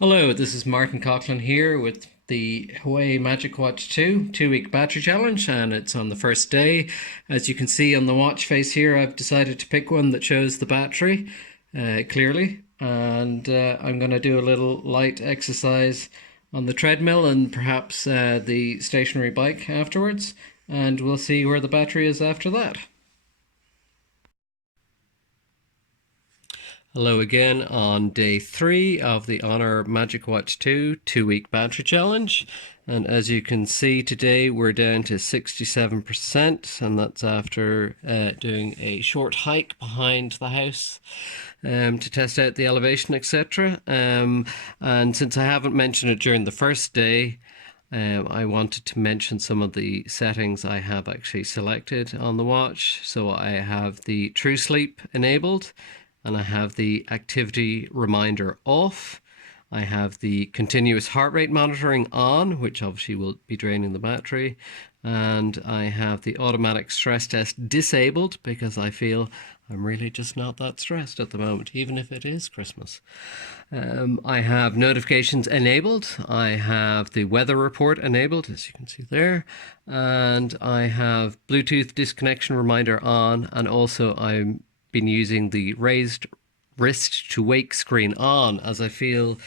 Hello, this is Martin Coughlin here with the HONOR MagicWatch 2 2-week battery challenge, and it's on the first day. As you can see on the watch face here, I've decided to pick one that shows the battery clearly, and I'm going to do a little light exercise on the treadmill and perhaps the stationary bike afterwards, and we'll see where the battery is after that. Hello again on day 3 of the HONOR MagicWatch 2 2-week battery challenge. And as you can see today we're down to 67%, and that's after doing a short hike behind the house to test out the elevation, etc. And since I haven't mentioned it during the first day, I wanted to mention some of the settings I have actually selected on the watch. So I have the True Sleep enabled, and I have the activity reminder off. I have the continuous heart rate monitoring on, which obviously will be draining the battery. And I have the automatic stress test disabled because I feel I'm really just not that stressed at the moment, even if it is Christmas. I have notifications enabled. I have the weather report enabled, as you can see there. And I have Bluetooth disconnection reminder on, and also I'm been using the raised wrist to wake screen on, as I feel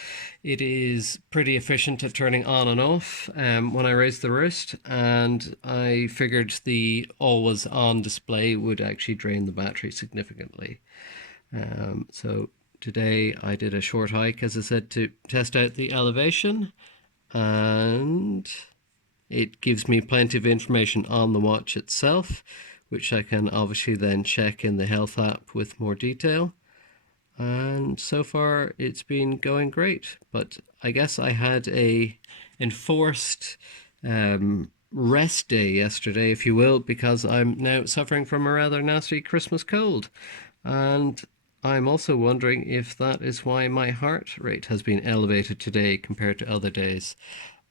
it is pretty efficient at turning on and off when I raise the wrist, and I figured the always on display would actually drain the battery significantly. So today I did a short hike, as I said, to test out the elevation, and it gives me plenty of information on the watch itself, which I can obviously then check in the health app with more detail. And so far it's been going great, but I guess I had a enforced rest day yesterday, if you will, because I'm now suffering from a rather nasty Christmas cold. And I'm also wondering if that is why my heart rate has been elevated today compared to other days.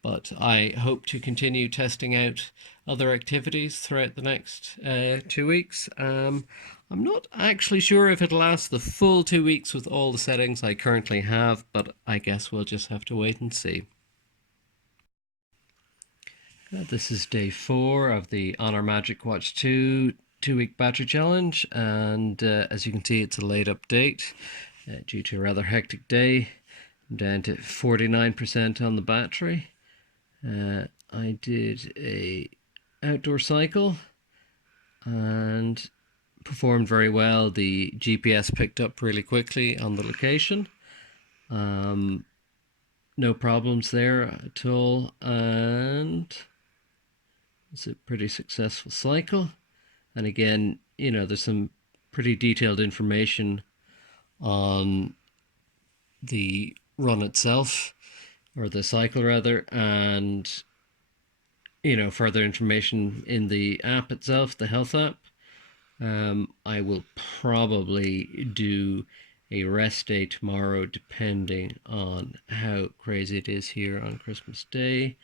But I hope to continue testing out other activities throughout the next 2 weeks. I'm not actually sure if it'll last the full 2 weeks with all the settings I currently have, but I guess we'll just have to wait and see. This is day 4 of the HONOR MagicWatch 2 2-week battery challenge, and as you can see, it's a late update due to a rather hectic day. I'm down to 49% on the battery. I did a outdoor cycle and performed very well. The GPS picked up really quickly on the location. No problems there at all, and it's a pretty successful cycle. And again, there's some pretty detailed information on the run itself, or the cycle rather, and further information in the app itself, the health app. I will probably do a rest day tomorrow, depending on how crazy it is here on Christmas Day.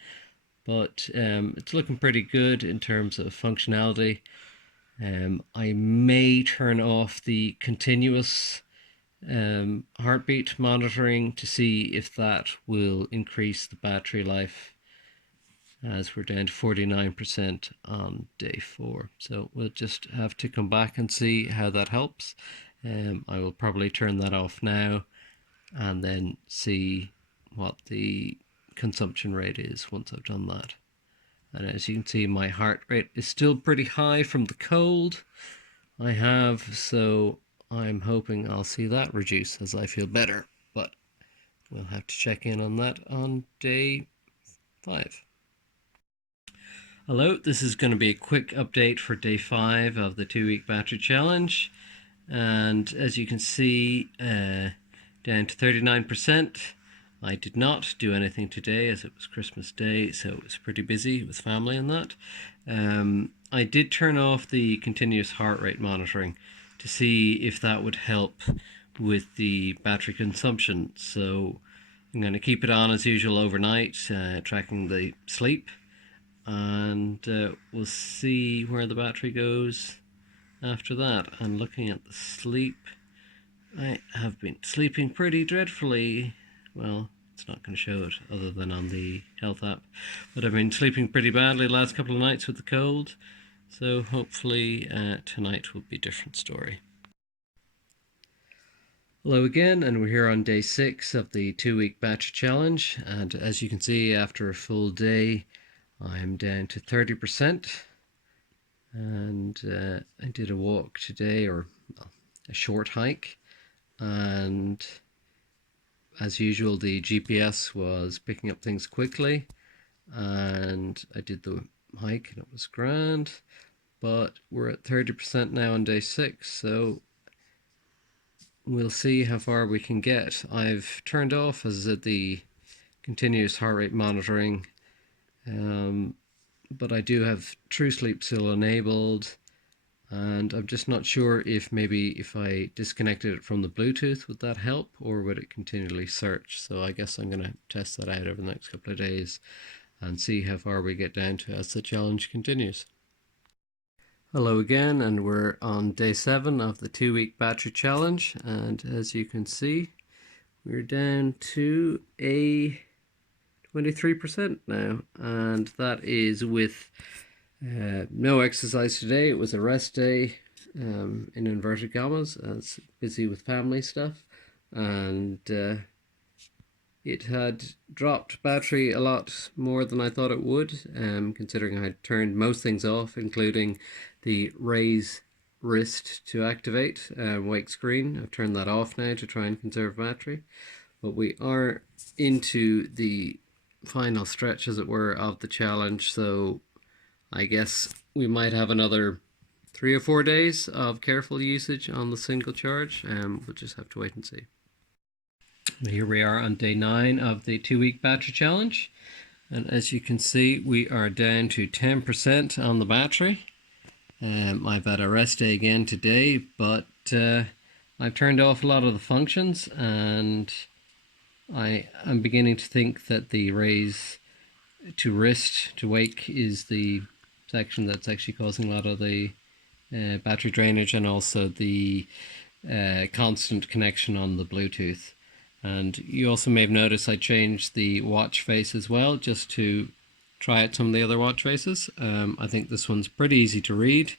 But it's looking pretty good in terms of functionality. I may turn off the continuous heartbeat monitoring to see if that will increase the battery life, as we're down to 49% on day 4. So we'll just have to come back and see how that helps. I will probably turn that off now and then see what the consumption rate is once I've done that. And as you can see, my heart rate is still pretty high from the cold I have, so I'm hoping I'll see that reduce as I feel better, but we'll have to check in on that on day 5. Hello, this is going to be a quick update for day 5 of the 2-week battery challenge, and as you can see, down to 39%. I did not do anything today as it was Christmas Day, so it was pretty busy with family and that. I did turn off the continuous heart rate monitoring to see if that would help with the battery consumption. So I'm going to keep it on as usual overnight, tracking the sleep, and we'll see where the battery goes after that. And looking at the sleep, I have been sleeping pretty dreadfully. Well, it's not going to show it other than on the health app. But I've been sleeping pretty badly the last couple of nights with the cold, so hopefully tonight will be a different story. Hello again, and we're here on day 6 of the 2-week battery challenge, and as you can see, after a full day I'm down to 30%, and I did a walk today, or a short hike, and as usual the GPS was picking up things quickly, and I did the hike and it was grand. But we're at 30% now on day 6, so we'll see how far we can get. I've turned off, as I said, the continuous heart rate monitoring, but I do have True Sleep still enabled, and I'm just not sure if maybe if I disconnected it from the Bluetooth, would that help, or would it continually search? So I guess I'm going to test that out over the next couple of days and see how far we get down to as the challenge continues. Hello again, and we're on day 7 of the 2-week battery challenge, and as you can see, we're down to a 23% now, and that is with no exercise today. It was a rest day, in inverted commas, as busy with family stuff, and it had dropped battery a lot more than I thought it would, considering I had turned most things off, including the raise wrist to activate wake screen. I've turned that off now to try and conserve battery, but we are into the final stretch, as it were, of the challenge, so I guess we might have another 3 or 4 days of careful usage on the single charge. We'll just have to wait and see. Here we are on day 9 of the 2-week battery challenge, and as you can see, we are down to 10% on the battery. I've had a rest day again today, but I've turned off a lot of the functions, and I am beginning to think that the raise to wrist to wake is the section that's actually causing a lot of the battery drainage, and also the constant connection on the Bluetooth. And you also may have noticed I changed the watch face as well, just to try out some of the other watch faces. I think this one's pretty easy to read,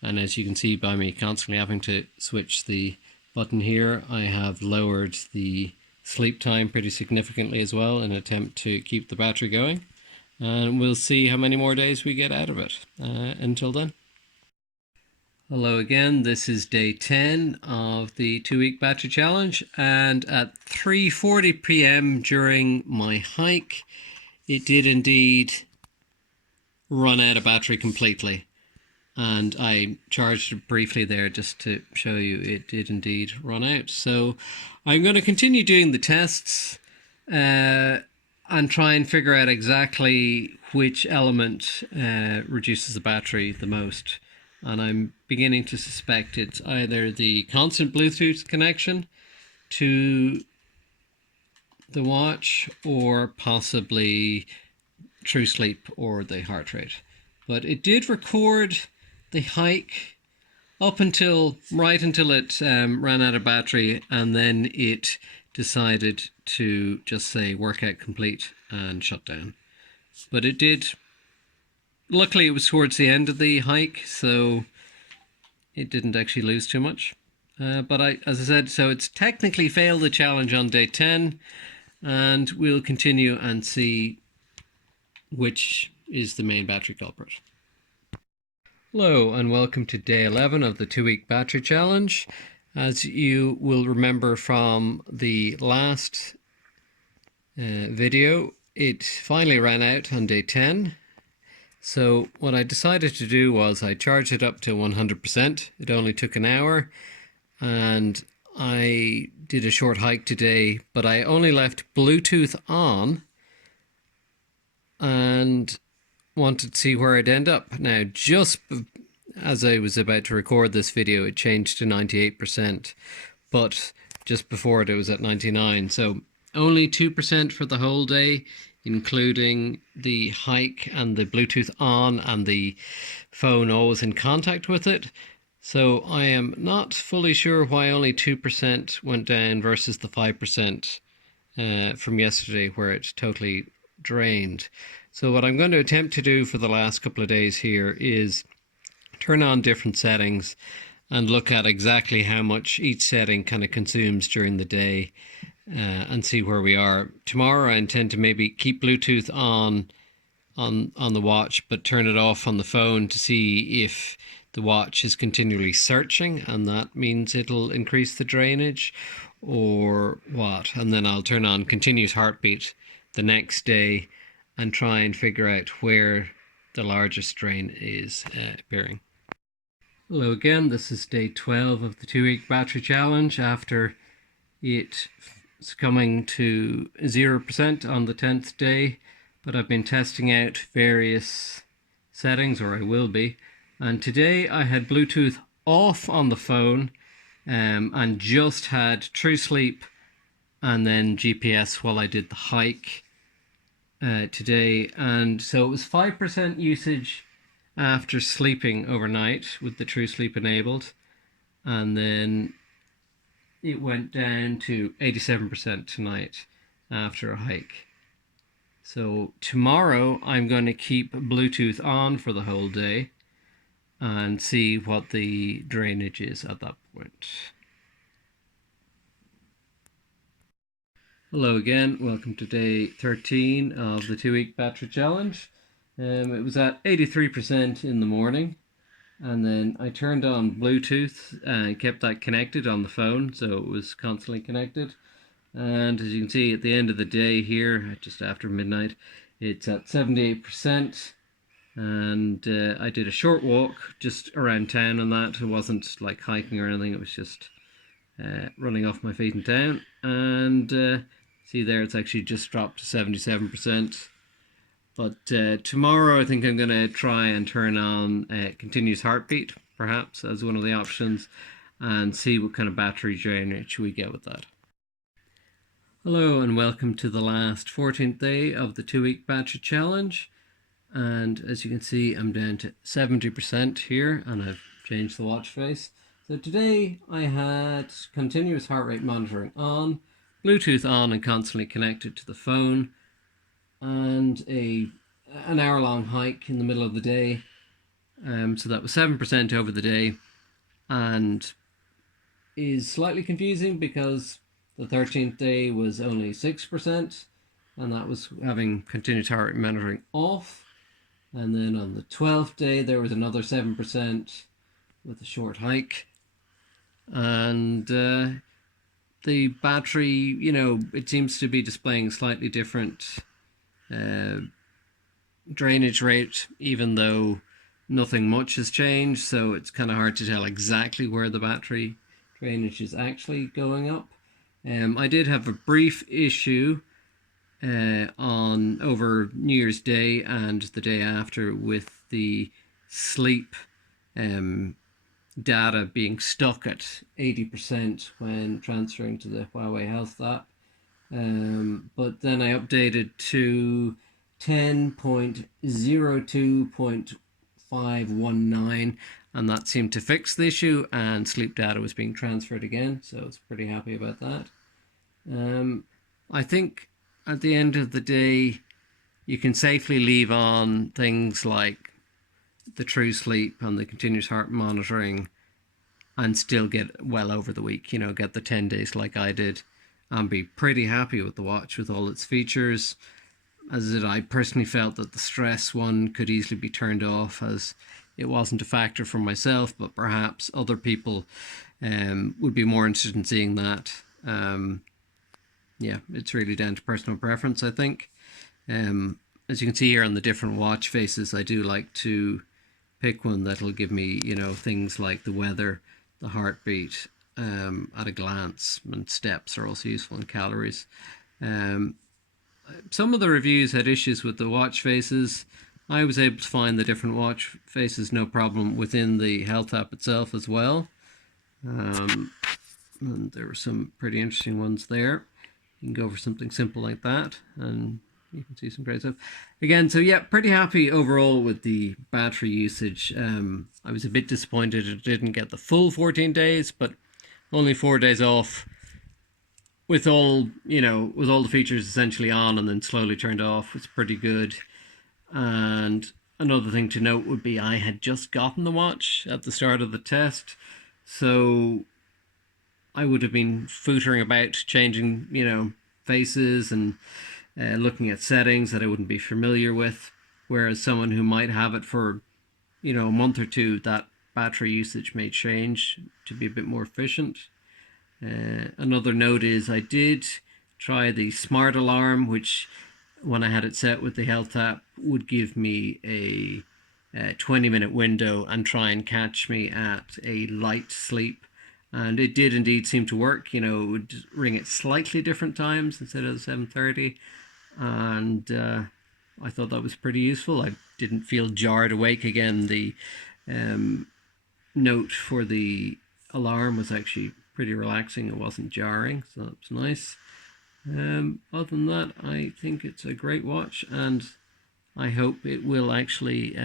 and as you can see by me constantly having to switch the button here, I have lowered the sleep time pretty significantly as well in an attempt to keep the battery going. And we'll see how many more days we get out of it. Until then. Hello again, this is day 10 of the 2-week battery challenge, and at 3:40 p.m. during my hike, it did indeed run out of battery completely. And I charged it briefly there just to show you it did indeed run out. So I'm going to continue doing the tests and try and figure out exactly which element reduces the battery the most. And I'm beginning to suspect it's either the constant Bluetooth connection to the watch, or possibly True Sleep or the heart rate. But it did record the hike up until right until it ran out of battery, and then it decided to just say workout complete and shut down. But it did, luckily it was towards the end of the hike, so it didn't actually lose too much. But as I said, so it's technically failed the challenge on day 10, and we'll continue and see which is the main battery culprit. Hello and welcome to day 11 of the 2-week battery challenge. As you will remember from the last video, it finally ran out on day 10. So what I decided to do was I charged it up to 100%. It only took an hour, and I did a short hike today, but I only left Bluetooth on and wanted to see where I'd end up. Now, just as I was about to record this video, it changed to 98%, but just before it was at 99%. So only 2% for the whole day, including the hike and the Bluetooth on and the phone always in contact with it. So I am not fully sure why only 2% went down versus the 5% from yesterday where it totally drained. So what I'm going to attempt to do for the last couple of days here is turn on different settings and look at exactly how much each setting kind of consumes during the day, and see where we are. Tomorrow I intend to maybe keep Bluetooth on the watch but turn it off on the phone to see if the watch is continually searching, and that means it'll increase the drainage or what. And then I'll turn on continuous heartbeat the next day and try and figure out where the largest drain is appearing. Hello again, this is day 12 of the 2-week battery challenge after it coming to 0% on the 10th day, but I've been testing out various settings, or I will be, and today I had Bluetooth off on the phone and just had True Sleep and then GPS while I did the hike today, and so it was 5% usage after sleeping overnight with the True Sleep enabled, and then it went down to 87% tonight after a hike. So tomorrow I'm going to keep Bluetooth on for the whole day and see what the drainage is at that point. Hello again, welcome to day 13 of the 2-week battery challenge. It was at 83% in the morning, and then I turned on Bluetooth and kept that connected on the phone, so it was constantly connected. And as you can see at the end of the day here, just after midnight, it's at 78%. And I did a short walk just around town on that. It wasn't like hiking or anything, it was just running off my feet in town. And see there, it's actually just dropped to 77%. But tomorrow I think I'm going to try and turn on continuous heartbeat, perhaps, as one of the options, and see what kind of battery drainage we get with that. Hello and welcome to the last 14th day of the 2-week battery challenge. And as you can see, I'm down to 70% here, and I've changed the watch face. So today I had continuous heart rate monitoring on, Bluetooth on and constantly connected to the phone, and an hour-long hike in the middle of the day. So that was 7% over the day, and is slightly confusing because the 13th day was only 6%, and that was having continuous heart rate monitoring off. And then on the 12th day there was another 7% with a short hike. And the battery, it seems to be displaying slightly different drainage rate, even though nothing much has changed, so it's kind of hard to tell exactly where the battery drainage is actually going up. I did have a brief issue on over New Year's Day and the day after with the sleep data being stuck at 80% when transferring to the Huawei Health app. But then I updated to 10.02.519, and that seemed to fix the issue, and sleep data was being transferred again, so I was pretty happy about that. I think at the end of the day you can safely leave on things like the True Sleep and the continuous heart monitoring and still get well over the week, get the 10 days like I did, and be pretty happy with the watch with all its features. As I personally felt that the stress one could easily be turned off, as it wasn't a factor for myself, but perhaps other people would be more interested in seeing that. Yeah, it's really down to personal preference, I think. As you can see here on the different watch faces, I do like to pick one that'll give me, things like the weather, the heartbeat at a glance, and steps are also useful, in calories. Some of the reviews had issues with the watch faces. I was able to find the different watch faces no problem within the health app itself as well. And there were some pretty interesting ones there. You can go for something simple like that, and you can see some great stuff. Again, so yeah, pretty happy overall with the battery usage. I was a bit disappointed it didn't get the full 14 days, but only 4 days off with all, with all the features essentially on and then slowly turned off, it's pretty good. And another thing to note would be I had just gotten the watch at the start of the test, so I would have been footering about changing, faces and looking at settings that I wouldn't be familiar with. Whereas someone who might have it for, a month or two, that battery usage may change to be a bit more efficient. Another note is I did try the smart alarm, which when I had it set with the health app would give me a 20-minute window and try and catch me at a light sleep. And it did indeed seem to work. It would ring at slightly different times instead of 7:30. And I thought that was pretty useful. I didn't feel jarred awake again. The note for the alarm was actually pretty relaxing. It wasn't jarring, so that's nice. Other than that, I think it's a great watch, and I hope it will actually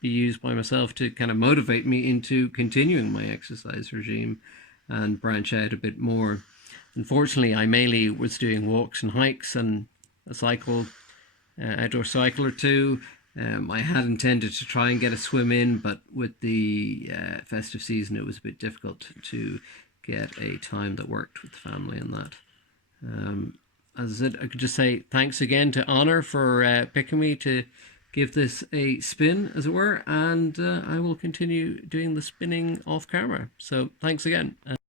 be used by myself to kind of motivate me into continuing my exercise regime and branch out a bit more. Unfortunately, I mainly was doing walks and hikes and a cycle, outdoor cycle or two. I had intended to try and get a swim in, but with the festive season, it was a bit difficult to get a time that worked with the family and that. As I said, I could just say thanks again to Honor for picking me to give this a spin, as it were, and I will continue doing the spinning off camera. So thanks again.